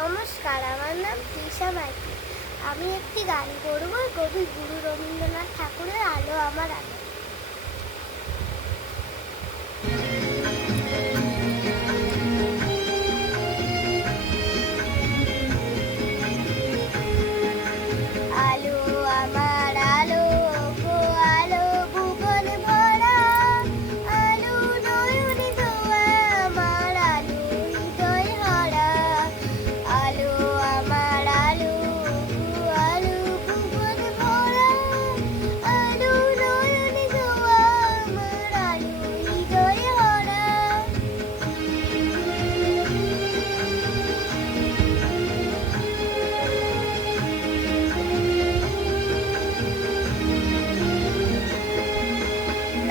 নমস্কার, আমার নাম তৃষা মাইতি। আমি একটি গান করব কবি গুরু রবীন্দ্রনাথ ঠাকুরের আলো আমার আলো। আলো আমার আলো গো আলো ভুবন ভরা, আলো নয়নে ধোয়া আমার আলো হৃদয় হারা। আলো আমার আলো গো আলো ভুবন ভরা, আলো নয়নে ধোয়া আমার আলো হৃদয় হারা।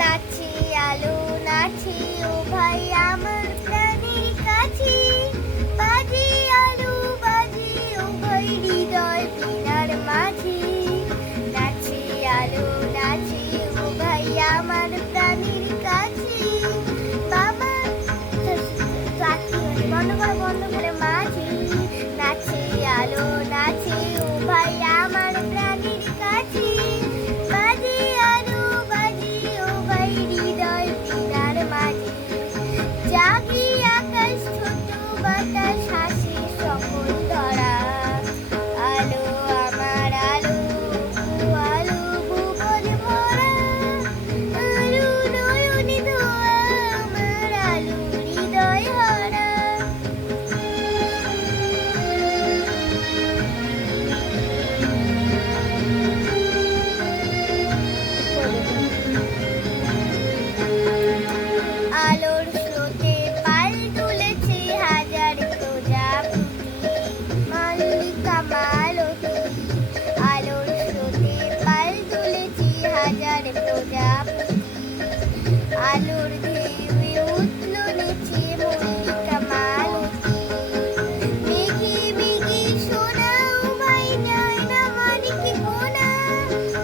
নাচি আলো নাচি ও ভাই আমার প্রাণের কাছে, বাজি আলো বাজি ও ভাই হৃদয় পিনার মাঝে। নাচি আলো নাচি ও ভাই আমার প্রাণের কাছে, বাবা বন্ধ করে মাঝি। নাচি আলো নাচি ও ভাই আমার প্রাণের কাছে, বাজি আলো বাজি ও ভাই হৃদয় পিনার মাঝে। জাগি আকাশ ছোট বাতাস হাসি সকল ধরা, আলো আমার আলো আলো ভুবন ভরা, আলো নয়নে ধোয়া আমার আলো হৃদয় হারা। আলোর স্রোতে পাল তুলেছে হাজার প্রজাপতি, মল্লিকা মালতী। আলোর স্রোতে পাল তুলেছে হাজার প্রজাপতি, আলোর ঢেউয়ে উঠল নেচে মল্লিকা মালতী। মেঘে মেঘে সোনা ও ভাই যায় না মানিক গোনা,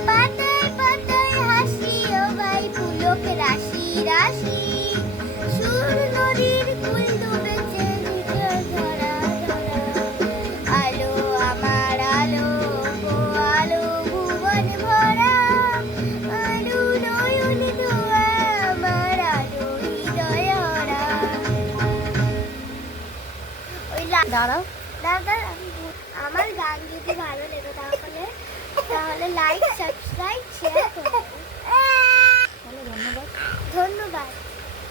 পাতায় পাতায় হাসি ও ভাই পুলক রাশি রাশি। সুর নদীর কুল ডুবেছে হৃদয় ধরা ধরা, আলো আমার আলো গো আলো ভুবন ভরা, আলো নয়নে ধোয়া আমার আলো হৃদয় হারা। ওই দাঁড়াও দাদা, আমার গান যদি ভালো লেগে তাহলে লাইক সাবস্ক্রাইব শেয়ার করুন। ধন্যবাদ।